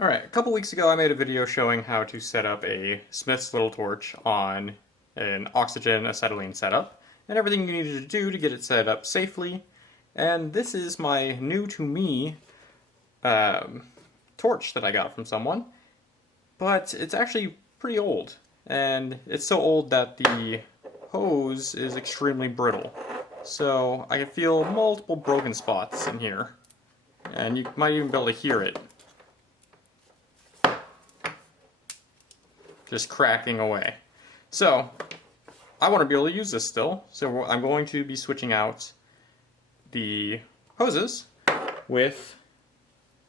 Alright, a couple weeks ago I made a video showing how to set up a Smith's Little Torch on an oxygen acetylene setup and everything you needed to do to get it set up safely. And this is my new to me torch that I got from someone, but it's actually pretty old, and it's so old that the hose is extremely brittle. So I can feel multiple broken spots in here, and you might even be able to hear it just cracking away. So I want to be able to use this still, so I'm going to be switching out the hoses with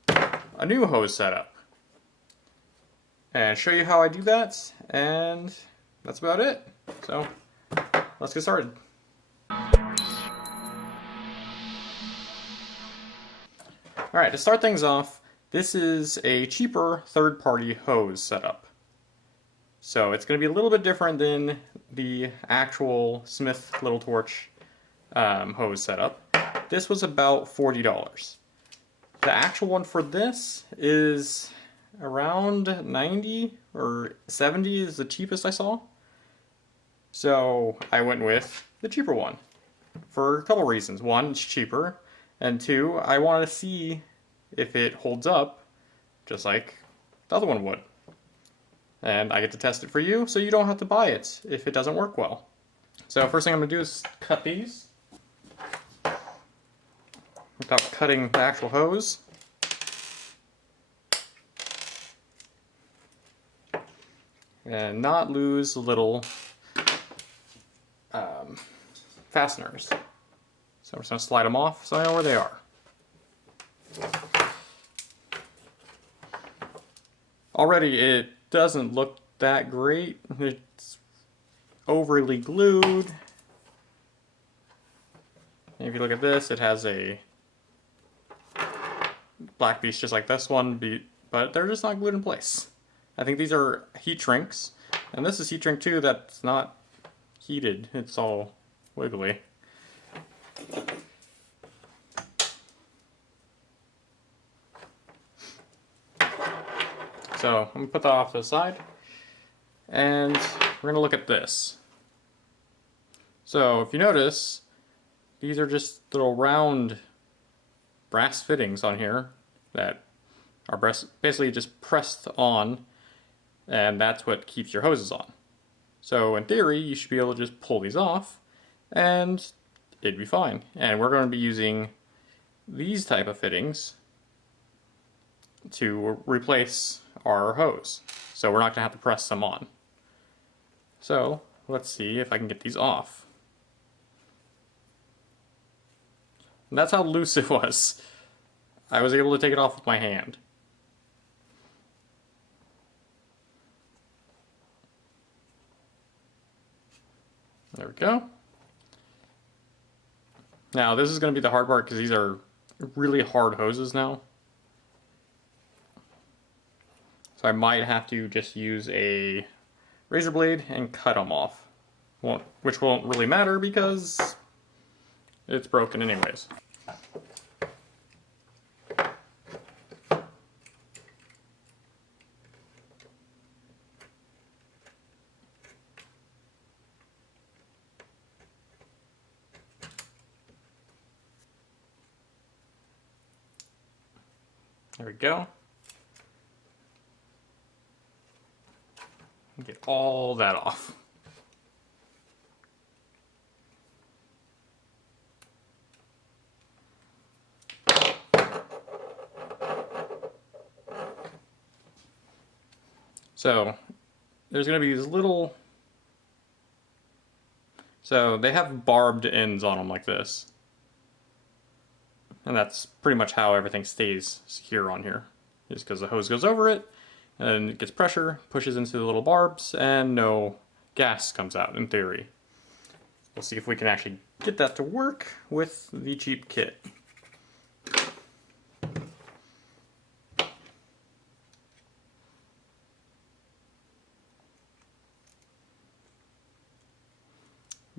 a new hose setup and show you how I do that, and that's about it. So let's get started. Alright, to start things off, this is a cheaper third-party hose setup. So it's going to be a little bit different than the actual Smith Little Torch hose setup. This was about $40. The actual one for this is around 90 or 70 is the cheapest I saw. So I went with the cheaper one for a couple reasons. One, it's cheaper, and two, I wanted to see if it holds up just like the other one would. And I get to test it for you, so you don't have to buy it if it doesn't work well. So first thing I'm going to do is cut these without cutting the actual hose. And not lose the little fasteners. So I'm just going to slide them off so I know where they are. Already it doesn't look that great. It's overly glued. And if you look at this, it has a black piece just like this one, but they're just not glued in place. I think these are heat shrinks, and this is heat shrink too that's not heated. It's all wiggly. So I'm going to put that off to the side, and we're going to look at this. So if you notice, these are just little round brass fittings on here that are basically just pressed on, and that's what keeps your hoses on. So in theory, you should be able to just pull these off, and it'd be fine. And we're going to be using these type of fittings to replace our hose. So we're not going to have to press them on. So let's see if I can get these off. And that's how loose it was. I was able to take it off with my hand. There we go. Now this is going to be the hard part because these are really hard hoses now. So I might have to just use a razor blade and cut them off. Which won't really matter because it's broken anyways. There we go. Get all that off. So there's going to be these little, so they have barbed ends on them like this. And that's pretty much how everything stays secure on here, is because the hose goes over it, and it gets pressure, pushes into the little barbs, and no gas comes out, in theory. We'll see if we can actually get that to work with the cheap kit.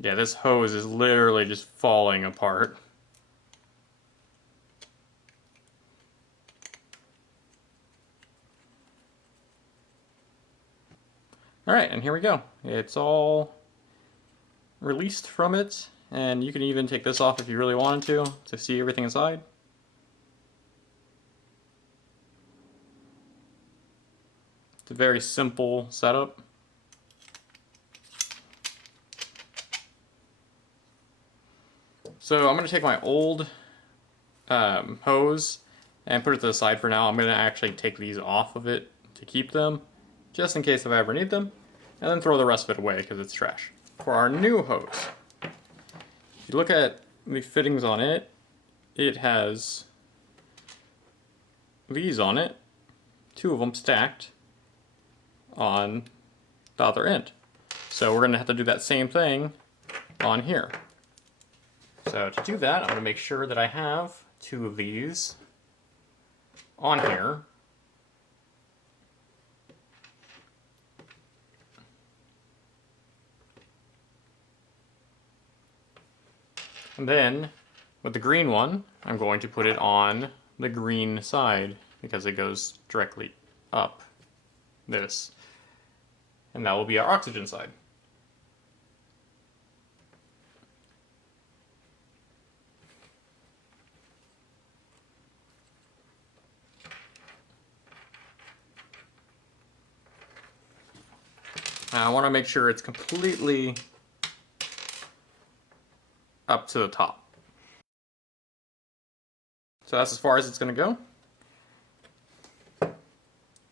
Yeah, this hose is literally just falling apart. Alright, and here we go. It's all released from it, and you can even take this off if you really wanted to see everything inside. It's a very simple setup. So I'm going to take my old hose and put it to the side for now. I'm going to actually take these off of it to keep them, just in case if I ever need them, and then throw the rest of it away because it's trash. For our new hose, if you look at the fittings on it, it has these on it, 2 of them stacked on the other end. So we're going to have to do that same thing on here. So to do that, I'm going to make sure that I have 2 of these on here. And then, with the green one, I'm going to put it on the green side because it goes directly up this. And that will be our oxygen side. Now I want to make sure it's completely up to the top. So that's as far as it's going to go.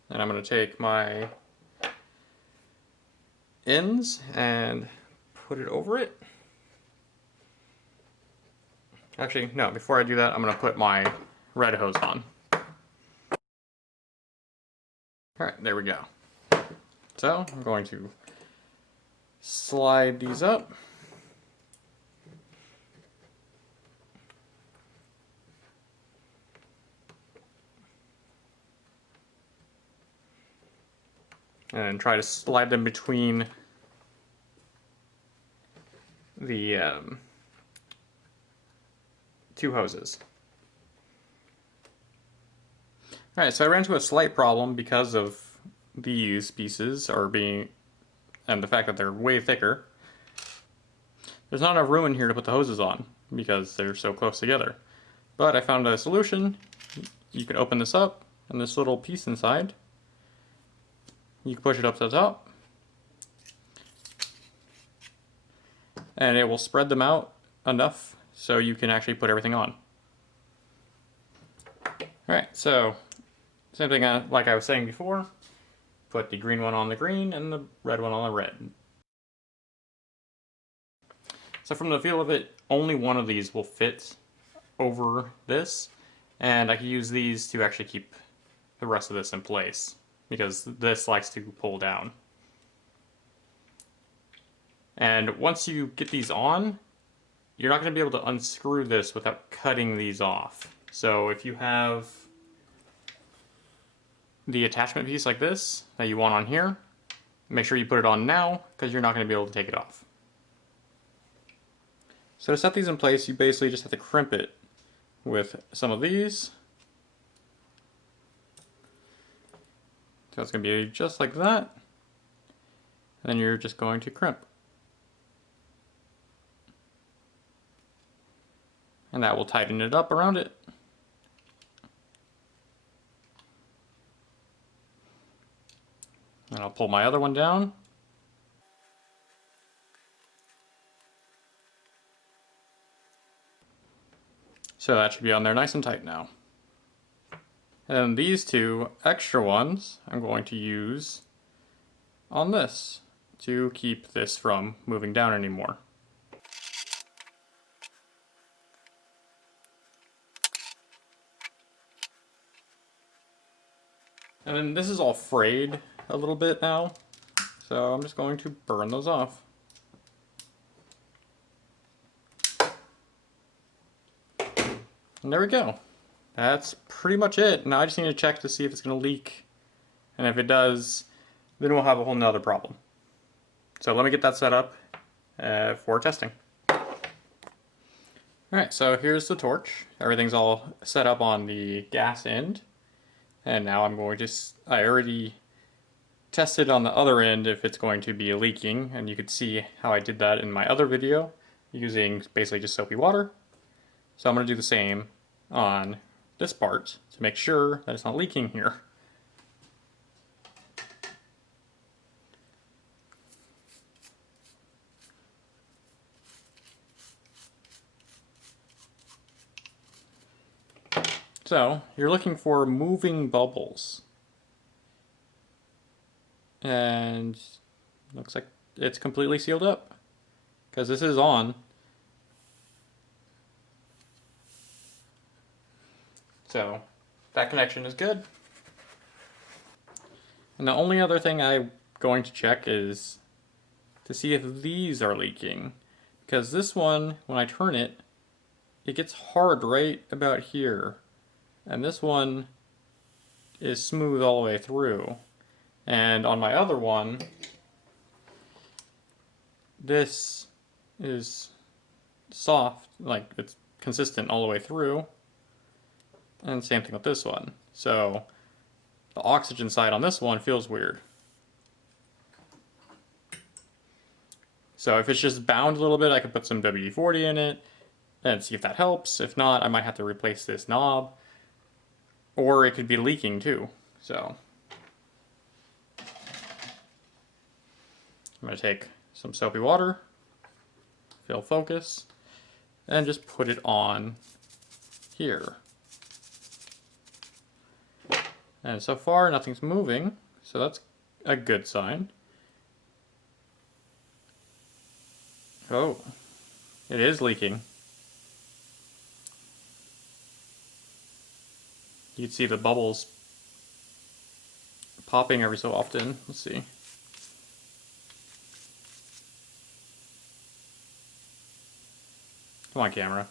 And I'm going to take my ends and put it over it. Actually, no, before I do that, I'm going to put my red hose on. Alright, there we go. So, I'm going to slide these up. And try to slide them between the 2 hoses. Alright, so I ran into a slight problem because of these pieces and the fact that they're way thicker. There's not enough room in here to put the hoses on because they're so close together. But I found a solution. You can open this up, and this little piece inside, you can push it up to the top, and it will spread them out enough so you can actually put everything on. Alright, so same thing like I was saying before. Put the green one on the green and the red one on the red. So from the feel of it, only one of these will fit over this, and I can use these to actually keep the rest of this in place, because this likes to pull down. And once you get these on, you're not going to be able to unscrew this without cutting these off. So if you have the attachment piece like this that you want on here, make sure you put it on now, because you're not going to be able to take it off. So to set these in place, you basically just have to crimp it with some of these. So it's going to be just like that. And then you're just going to crimp. And that will tighten it up around it. And I'll pull my other one down. So that should be on there nice and tight now. And these 2 extra ones I'm going to use on this to keep this from moving down anymore. And then this is all frayed a little bit now, so I'm just going to burn those off. And there we go. That's pretty much it. Now I just need to check to see if it's going to leak. And if it does, then we'll have a whole nother problem. So let me get that set up for testing. Alright, so here's the torch. Everything's all set up on the gas end. And now I'm going to, I already test it on the other end if it's going to be leaking, and you could see how I did that in my other video using basically just soapy water. So I'm going to do the same on this part to make sure that it's not leaking here. So you're looking for moving bubbles. And looks like it's completely sealed up because this is on. So that connection is good. And the only other thing I'm going to check is to see if these are leaking, because this one, when I turn it, it gets hard right about here, and this one is smooth all the way through. And on my other one, this is soft, like it's consistent all the way through. And same thing with this one. So the oxygen side on this one feels weird. So if it's just bound a little bit, I could put some WD-40 in it and see if that helps. If not, I might have to replace this knob. Or it could be leaking too. So I'm going to take some soapy water, fill focus, and just put it on here. And so far nothing's moving, so that's a good sign. Oh, it is leaking. You'd see the bubbles popping every so often. Let's see. Come on, camera.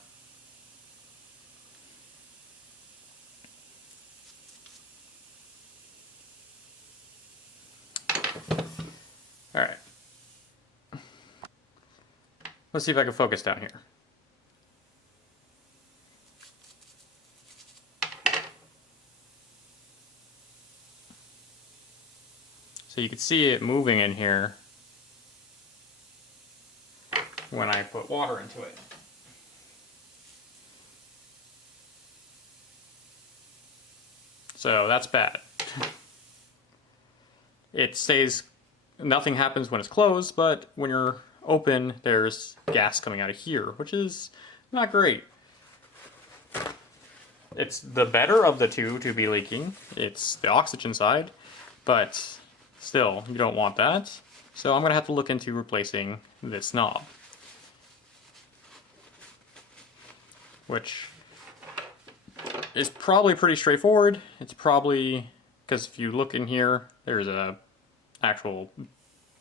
All right. Let's see if I can focus down here. So you can see it moving in here when I put water into it. So that's bad. It stays, nothing happens when it's closed, but when you're open, there's gas coming out of here, which is not great. It's the better of the two to be leaking. It's the oxygen side, but still, you don't want that. So I'm gonna have to look into replacing this knob, which is probably pretty straightforward. It's probably, because if you look in here, there's a actual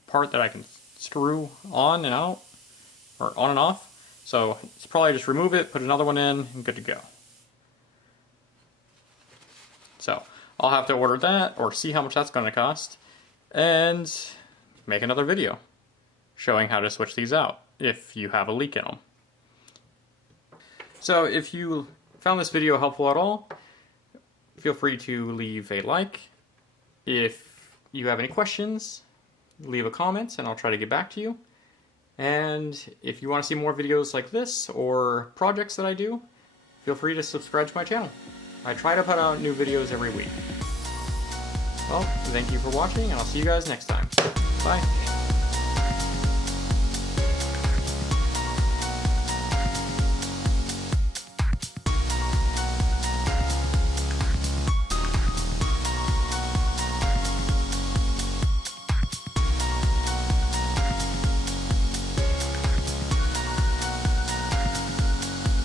part that I can screw on and out, or on and off. So it's probably just remove it, put another one in, and good to go. So I'll have to order that, or see how much that's going to cost, and make another video showing how to switch these out if you have a leak in them. So if you found this video helpful at all, feel free to leave a like. If you have any questions, leave a comment and I'll try to get back to you. And if you want to see more videos like this or projects that I do, feel free to subscribe to my channel. I try to put out new videos every week. Well, thank you for watching, and I'll see you guys next time. Bye.